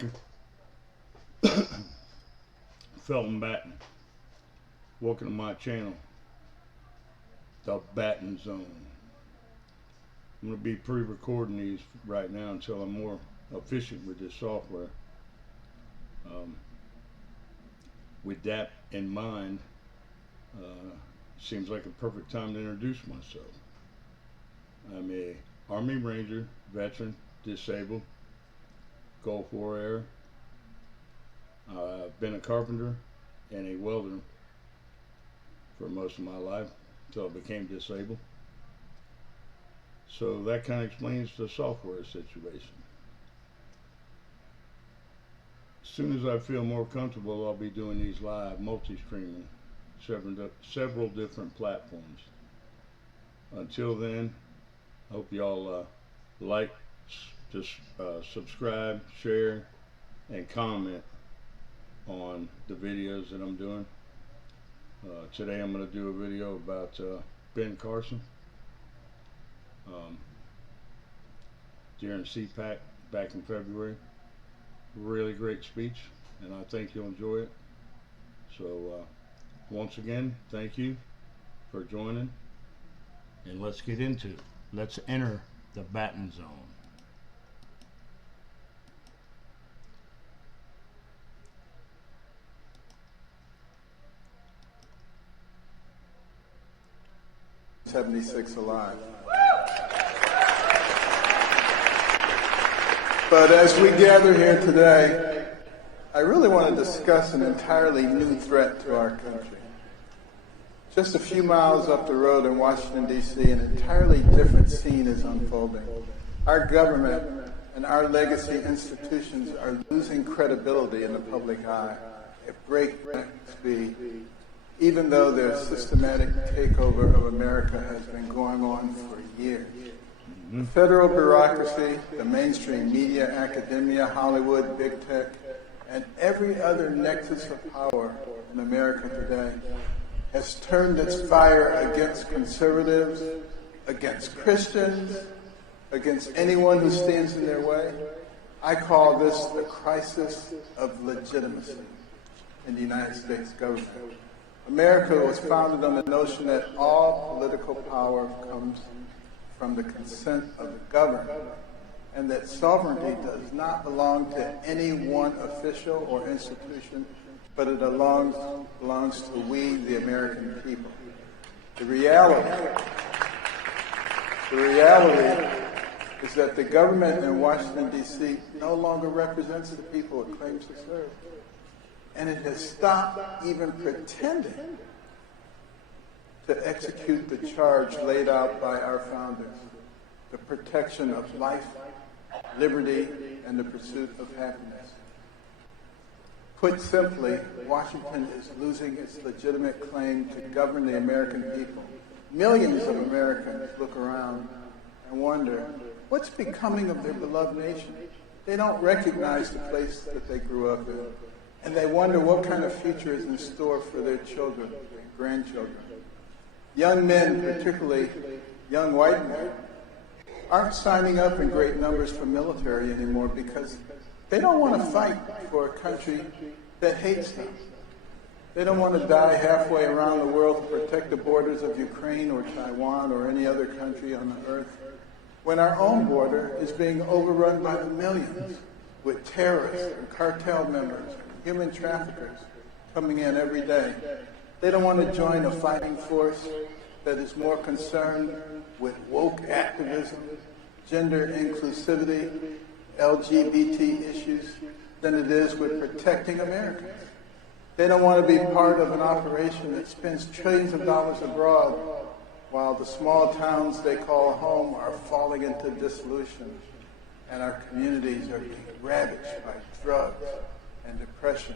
America. Felton Batten. Welcome to my channel, the Batten Zone. I'm going to be pre-recording these right now until I'm more efficient with this software. With that in mind, seems like a perfect time to introduce myself. I'm a Army Ranger, veteran, disabled, Gulf War era. I've been a carpenter and a welder for most of my life until I became disabled. So that kind of explains the software situation. As soon as I feel more comfortable, I'll be doing these live, multi-streaming, several different platforms. Until then, I hope y'all like, subscribe, share, and comment on the videos that I'm doing. Today I'm going to do a video about Ben Carson during CPAC back in February. Really great speech, and I think you'll enjoy it. So once again, thank you for joining, and let's get into it. Let's enter the Batten Zone. '76 alive. But as we gather here today, I really want to discuss an entirely new threat to our country. Just a few miles up the road in Washington, D.C., an entirely different scene is unfolding. Our government and our legacy institutions are losing credibility in the public eye at breakneck speed, even though their systematic takeover of America has been going on for years. The federal bureaucracy, the mainstream media, academia, Hollywood, big tech, and every other nexus of power in America today has turned its fire against conservatives, against Christians, against anyone who stands in their way. I call this the crisis of legitimacy in the United States government. America was founded on the notion that all political power comes from the consent of the governed, and that sovereignty does not belong to any one official or institution, but it belongs to we, the American people. The reality is that the government in Washington, D.C. no longer represents the people it claims to serve. And it has stopped even pretending to execute the charge laid out by our founders, the protection of life, liberty, and the pursuit of happiness. Put simply, Washington is losing its legitimate claim to govern the American people. Millions of Americans look around and wonder, what's becoming of their beloved nation? They don't recognize the place that they grew up in. And they wonder what kind of future is in store for their children and grandchildren. Young men, particularly young white men, aren't signing up in great numbers for military anymore because they don't want to fight for a country that hates them. They don't want to die halfway around the world to protect the borders of Ukraine or Taiwan or any other country on the earth, when our own border is being overrun by the millions with terrorists and cartel members, human traffickers coming in every day. They don't want to join a fighting force that is more concerned with woke activism, gender inclusivity, LGBT issues, than it is with protecting Americans. They don't want to be part of an operation that spends trillions of dollars abroad while the small towns they call home are falling into dissolution and our communities are being ravaged by drugs and depression,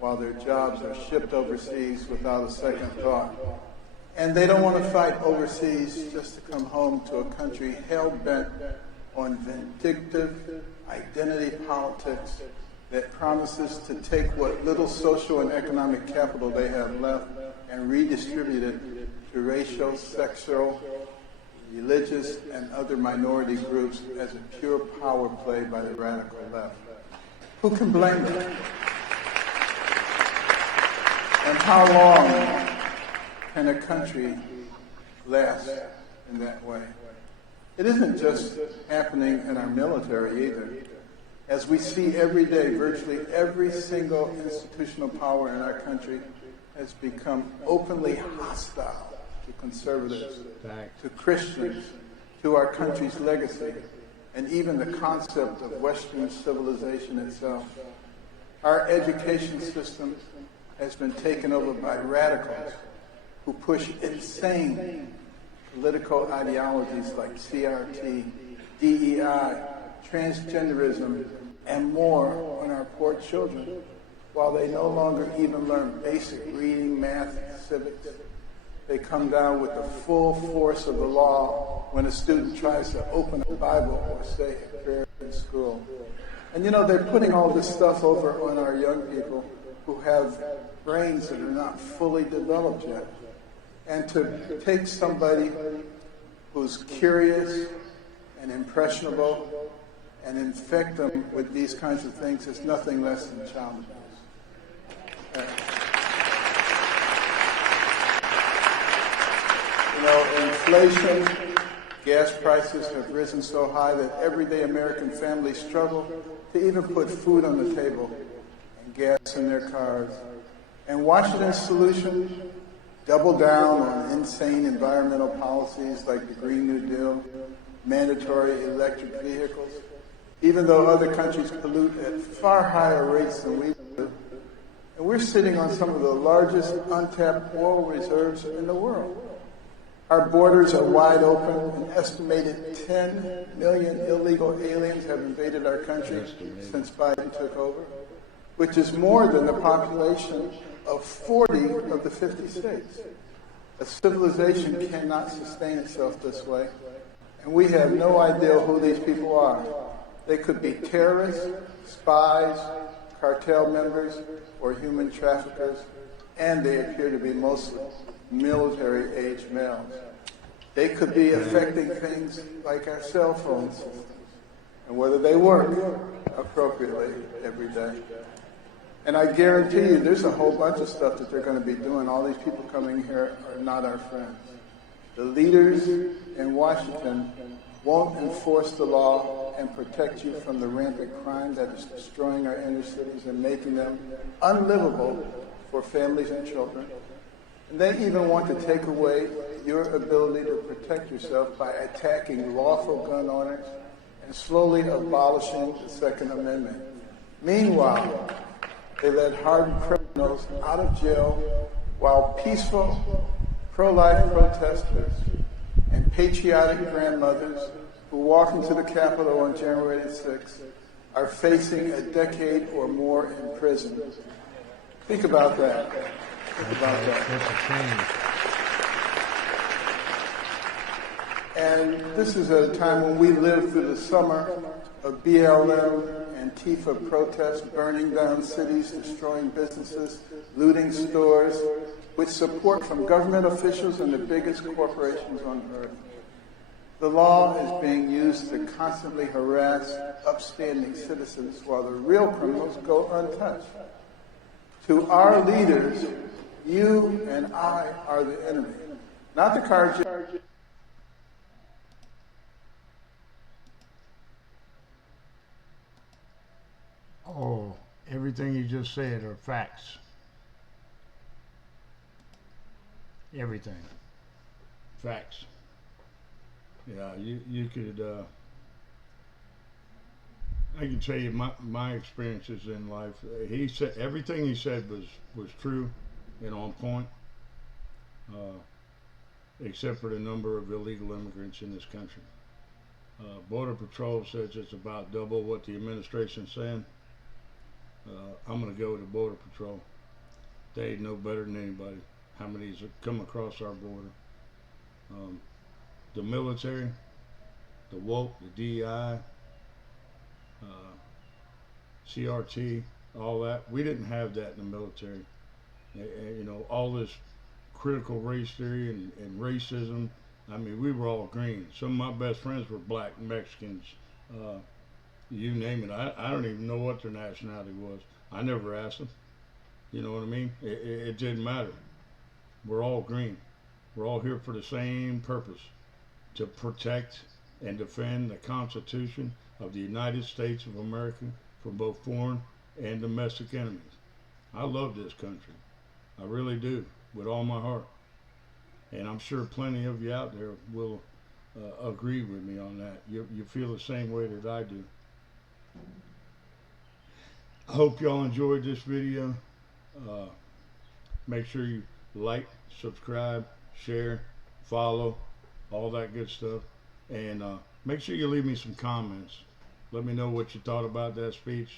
while their jobs are shipped overseas without a second thought. And they don't want to fight overseas just to come home to a country hell-bent on vindictive identity politics that promises to take what little social and economic capital they have left and redistribute it to racial, sexual, religious, and other minority groups as a pure power play by the radical left. Who can blame them? And how long can a country last in that way? It isn't just happening in our military either. As we see every day, virtually every single institutional power in our country has become openly hostile to conservatives, to Christians, to our country's legacy, and even the concept of Western civilization itself. Our education system has been taken over by radicals who push insane political ideologies like CRT, DEI, transgenderism, and more on our poor children, while they no longer even learn basic reading, math, and civics. They come down with the full force of the law when a student tries to open a Bible or say a prayer in school. And you know, they're putting all this stuff over on our young people who have brains that are not fully developed yet. And to take somebody who's curious and impressionable and infect them with these kinds of things is nothing less than child abuse. You know, inflation, gas prices have risen so high that everyday American families struggle to even put food on the table and gas in their cars. And Washington's solution: double down on insane environmental policies like the Green New Deal, mandatory electric vehicles, even though other countries pollute at far higher rates than we do. And we're sitting on some of the largest untapped oil reserves in the world. Our borders are wide open. An estimated 10 million illegal aliens have invaded our country since Batten took over, which is more than the population of 40 of the 50 states. A civilization cannot sustain itself this way, and we have no idea who these people are. They could be terrorists, spies, cartel members, or human traffickers, and they appear to be mostly military-age males. They could be affecting things like our cell phone systems and whether they work appropriately every day. And I guarantee you there's a whole bunch of stuff that they're going to be doing. All these people coming here are not our friends. The leaders in Washington won't enforce the law and protect you from the rampant crime that is destroying our inner cities and making them unlivable for families and children. And they even want to take away your ability to protect yourself by attacking lawful gun owners and slowly abolishing the Second Amendment. Meanwhile, they let hardened criminals out of jail while peaceful pro-life protesters and patriotic grandmothers who walk into the Capitol on January 6th are facing a decade or more in prison. Think about that. Think about that. That's a change. And this is at a time when we live through the summer of BLM Antifa protests, burning down cities, destroying businesses, looting stores, with support from government officials and the biggest corporations on earth. The law is being used to constantly harass upstanding citizens while the real criminals go untouched. To our leaders, you and I are the enemy, not the carjacking. Oh, everything you just said are facts. Everything. Facts. Yeah, you could, I can tell you my experiences in life. He said, everything he said was true and on point, except for the number of illegal immigrants in this country. Border Patrol says it's about double what the administration's saying. I'm going to go to Border Patrol. They know better than anybody how many's come across our border. The military, the woke, the DEI, CRT, all that. We didn't have that in the military. You know, all this critical race theory and racism. I mean, we were all green. Some of my best friends were black Mexicans. you name it. I don't even know what their nationality was. I never asked them. You know what I mean? It didn't matter. We're all green. We're all here for the same purpose, to protect and defend the Constitution of the United States of America from both foreign and domestic enemies. I love this country. I really do, with all my heart. And I'm sure plenty of you out there will agree with me on that. You feel the same way that I do. I hope y'all enjoyed this video. Uh, Make sure you like, subscribe, share, follow, all that good stuff. And make sure you leave me some comments. Let me know what you thought about that speech.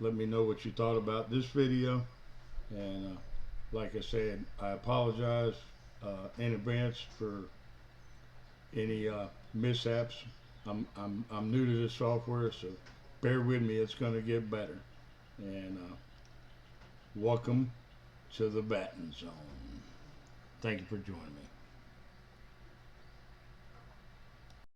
Let me know what you thought about this video. And like I said, I apologize in advance for any mishaps. I'm new to this software, so bear with me. It's going to get better. And welcome to the Batten Zone. Thank you for joining me.